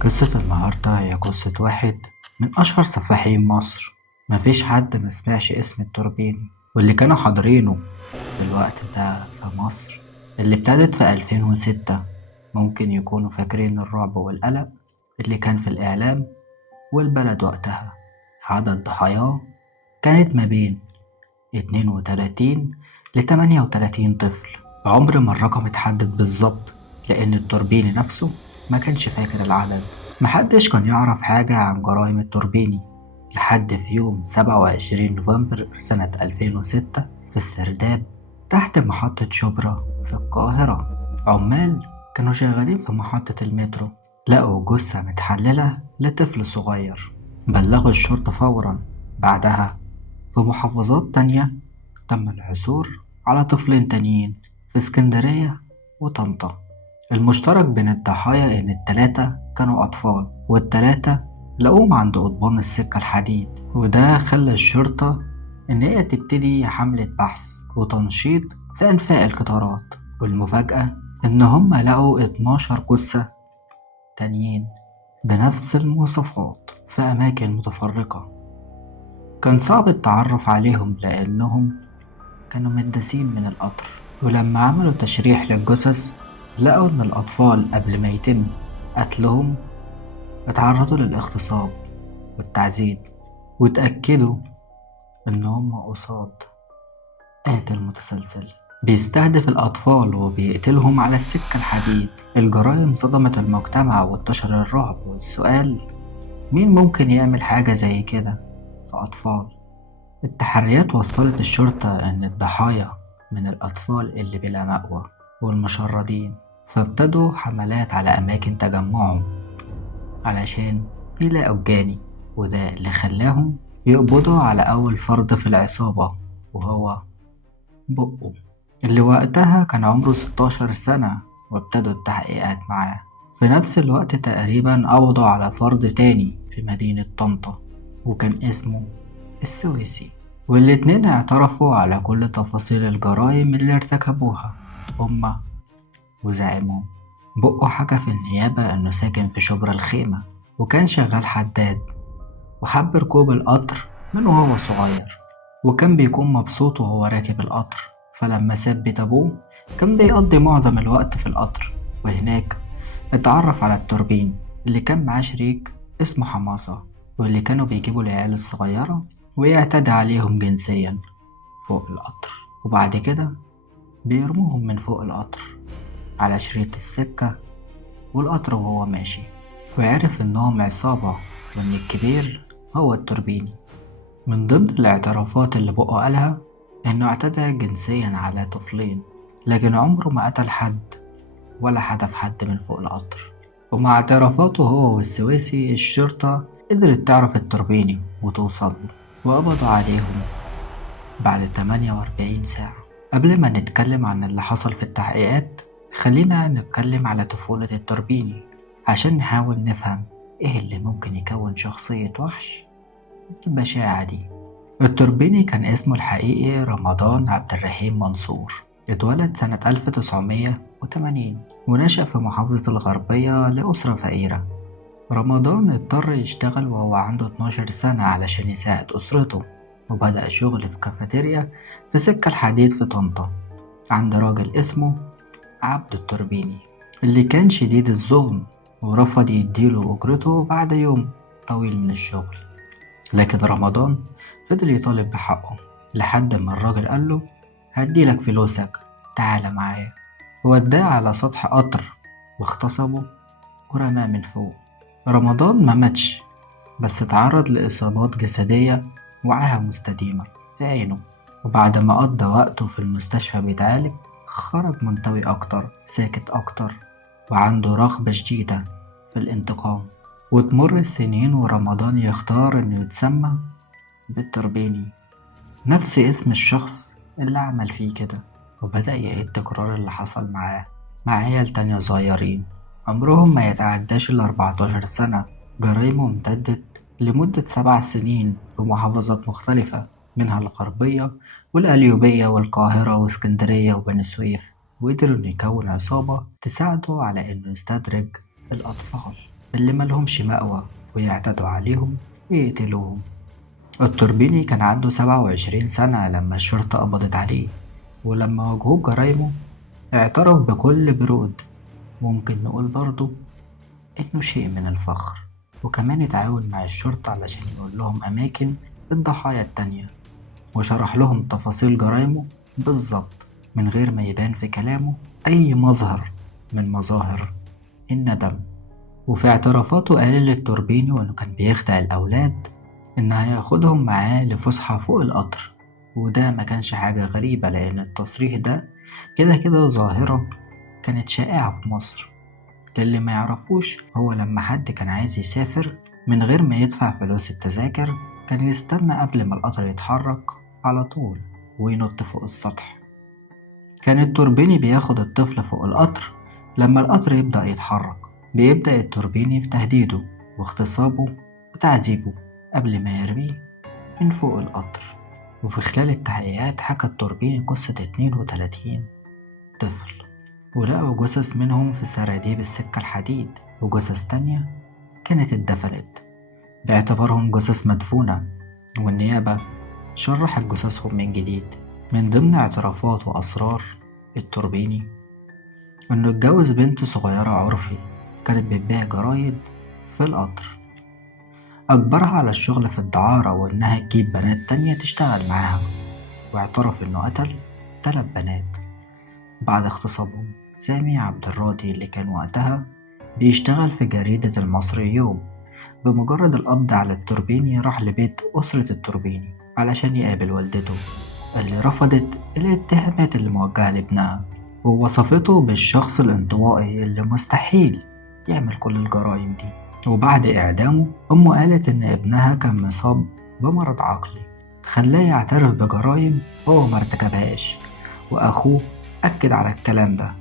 قصة النهاردة هي قصة واحد من أشهر سفاحين مصر. مفيش حد ما سمعش اسم التوربيني واللي كانوا حاضرينه في الوقت ده في مصر اللي ابتدت في 2006. ممكن يكونوا فاكرين الرعب والقلق اللي كان في الإعلام والبلد وقتها. عدد ضحاياه كانت ما بين 32 ل 38 طفل. عمر ما الرقم اتحدد بالظبط لأن التوربيني نفسه ما كانش فاكر العدد. محدش كان يعرف حاجة عن جرائم التوربيني لحد في يوم 27 نوفمبر سنة 2006 في السرداب تحت محطة شبرا في القاهرة. عمال كانوا شغالين في محطة المترو لقوا جثة متحللة لطفل صغير. بلغوا الشرطة فورا. بعدها في محافظات تانية تم العثور على طفلين تانيين في اسكندرية وطنطا. المشترك بين الضحايا إن التلاتة كانوا أطفال والتلاتة لقوهم عند قضبان السكة الحديد، وده خلى الشرطة إن هي تبتدي حملة بحث وتنشيط في أنفاق القطارات. والمفاجأة إن هم لقوا 12 جثة تانيين بنفس المواصفات في أماكن متفرقة. كان صعب التعرف عليهم لأنهم كانوا مندسين من القطر. ولما عملوا تشريح للجثث لقوا إن الأطفال قبل ما يتم قتلهم اتعرضوا للاغتصاب والتعذيب، واتأكدوا إن هم قصاد قاتل متسلسل بيستهدف الأطفال وبيقتلهم على السكة الحديد. الجرائم صدمت المجتمع وانتشر الرعب والسؤال مين ممكن يعمل حاجة زي كده في أطفال. التحريات وصلت الشرطة إن الضحايا من الأطفال اللي بلا مأوى والمشردين، فابتدوا حملات على أماكن تجمعهم علشان يلاقوا الجاني. وده اللي خلاهم يقبضوا على أول فرد في العصابة وهو بقه اللي وقتها كان عمره 16 سنة، وابتدوا التحقيقات معاه. في نفس الوقت تقريبا قبضوا على فرد تاني في مدينة طنطا وكان اسمه السويسي، والاتنين اعترفوا على كل تفاصيل الجرائم اللي ارتكبوها هما وزعيمهم. بقه حكى في النيابة انه ساكن في شبرا الخيمة وكان شغال حداد وحب ركوب القطر من وهو صغير، وكان بيكون مبسوط وهو راكب القطر. فلما ساب بيت أبوه كان بيقضي معظم الوقت في القطر، وهناك اتعرف على التوربين اللي كان معاه شريك اسمه حماسة، واللي كانوا بيجيبوا العيال الصغيرة ويعتدي عليهم جنسيا فوق القطر، وبعد كده بيرموهم من فوق القطر على شريط السكة والقطر وهو ماشي. وعرف إنهم عصابة وإن الكبير هو التوربيني. من ضمن الاعترافات اللي بقه قالها إنه اعتدى جنسيا على طفلين، لكن عمره ما قتل حد ولا حدف حد من فوق القطر. ومع اعترافاته هو والسويسي الشرطة قدرت تعرف التوربيني وتوصل له وقبضوا عليهم بعد 48 ساعة. قبل ما نتكلم عن اللي حصل في التحقيقات خلينا نتكلم على طفولة التوربيني عشان نحاول نفهم ايه اللي ممكن يكون شخصية وحش بالبشاعة دي. التوربيني كان اسمه الحقيقي رمضان عبد الرحيم منصور. اتولد سنة 1980 ونشأ في محافظة الغربية لأسرة فقيرة. رمضان اضطر يشتغل وهو عنده 12 سنة علشان يساعد أسرته، وبدأ شغل في كافيتيريا في سكة الحديد في طنطا عند راجل اسمه عبد التوربيني اللي كان شديد الظلم ورفض يديله أجرته بعد يوم طويل من الشغل. لكن رمضان فضل يطالب بحقه لحد ما الراجل قاله هديلك فلوسك تعالى معايا. وداه على سطح قطر واغتصبه ورماه من فوق. رمضان ما ماتش بس اتعرض لإصابات جسدية وعاهة مستديمة في عينه، وبعد ما قضى وقته في المستشفى بيتعالج خرج منطوي أكتر، ساكت أكتر، وعنده رغبة شديدة في الانتقام. وتمر السنين ورمضان يختار إنه يتسمى بالتربيني، نفس اسم الشخص اللي عمل فيه كده. وبدأ يعيد تكرار اللي حصل معاه مع عيال تانية صغيرين عمرهم ما يتعداش 14 سنة. جرايمه امتدت لمدة 7 سنين في محافظات مختلفة منها الغربية والقليوبية والقاهرة واسكندرية وبني سويف، وقدر إنه يكون عصابة تساعده على إنه يستدرج الأطفال اللي ملهمش مأوى ويعتدوا عليهم ويقتلوهم. التوربيني كان عنده 27 سنة لما الشرطة قبضت عليه، ولما واجهوه بجرايمه اعترف بكل برود. ممكن نقول برضه إنه شيء من الفخر، وكمان اتعاون مع الشرطة علشان يقول لهم أماكن الضحايا التانية، وشرح لهم تفاصيل جرايمه بالظبط من غير ما يبان في كلامه أي مظهر من مظاهر الندم. وفي اعترافاته قال للتوربيني إنه كان بيخدع الأولاد إن هياخدهم معاه لفسحة فوق القطر، وده ما كانش حاجة غريبة لأن التصريح ده كده كده ظاهرة كانت شائعة في مصر. للي ما يعرفوش، هو لما حد كان عايز يسافر من غير ما يدفع فلوس التذاكر كان يستنى قبل ما القطر يتحرك على طول وينط فوق السطح. كان التوربيني بياخد الطفل فوق القطر. لما القطر يبدأ يتحرك بيبدأ التوربيني في تهديده واغتصابه وتعذيبه قبل ما يرميه من فوق القطر. وفي خلال التحقيقات حكى التوربيني قصة 32 طفل، ولقوا جثث منهم في سراديب السكة الحديد، وجثث تانية كانت اتدفنت باعتبارهم جثث مدفونة. والنيابة شرحت جثثهم من جديد. من ضمن اعترافات وأسرار التوربيني إنه اتجوز بنت صغيرة عرفي كانت بتبيع جرايد في القطر، أجبرها على الشغل في الدعارة وإنها تجيب بنات تانية تشتغل معاها، واعترف إنه قتل 3 بنات بعد اغتصابهم. سامي عبد الراضي اللي كان وقتها بيشتغل في جريدة المصري يوم، بمجرد القبض على التوربيني راح لبيت أسرة التوربيني علشان يقابل والدته اللي رفضت الاتهامات اللي موجهة لابنها، ووصفته بالشخص الانطوائي اللي مستحيل يعمل كل الجرائم دي. وبعد إعدامه أمه قالت إن ابنها كان مصاب بمرض عقلي خلاه يعترف بجرائم هو مرتكبهاش. وأخوه أكد على الكلام ده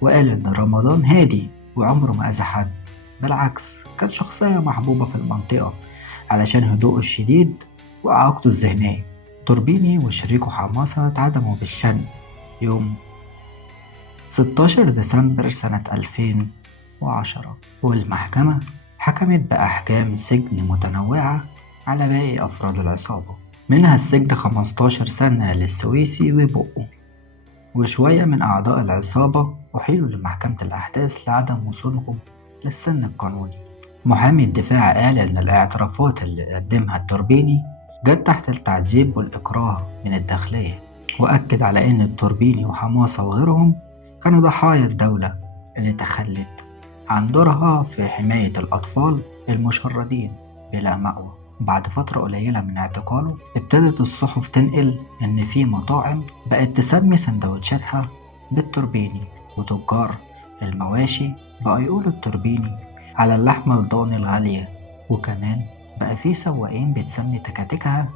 وقال إن رمضان هادي وعمره ما أذى حد، بالعكس كان شخصية محبوبة في المنطقة علشان هدوءه الشديد وإعاقته الذهنية. توربيني وشريكه حماسة اتعدموا بالشن يوم 16 ديسمبر سنة 2010، والمحكمة حكمت بأحكام سجن متنوعة على باقي أفراد العصابة، منها السجن 15 سنة للسويسي وبقه. وشوية من أعضاء العصابة أحيلوا لمحكمة الأحداث لعدم وصولهم للسن القانوني. محامي الدفاع قال إن الاعترافات اللي قدمها التوربيني جت تحت التعذيب والإكراه من الداخلية، وأكد على إن التوربيني وحماسة وغيرهم كانوا ضحايا الدولة اللي تخلت عن دورها في حماية الأطفال المشردين بلا مأوى. بعد فترة قليلة من اعتقاله ابتدت الصحف تنقل إن في مطاعم بقت تسمي سندوتشاتها بالتوربيني، وتجار المواشي بقى يقولوا التوربيني على اللحمة الضاني الغالية، وكمان بقى في سواقين بتسمي تكاتكها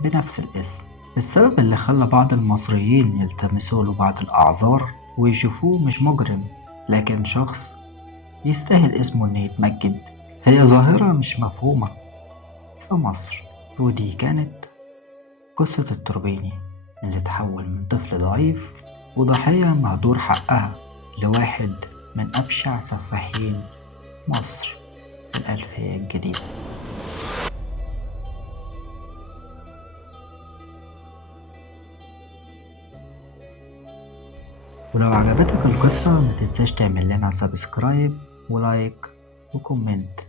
بنفس الاسم. السبب اللي خلى بعض المصريين يلتمسوا له بعض الأعذار ويشوفوه مش مجرم لكن شخص يستاهل اسمه إنه يتمجد، هي ظاهرة مش مفهومة في مصر. ودي كانت قصة التوربيني اللي تحول من طفل ضعيف وضحية مهدور حقها لواحد من أبشع سفاحين مصر في الألفية الجديدة. ولو عجبتك القصة ما تنساش تعمل لنا سبسكرايب ولايك وكومنت.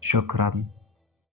شكرا.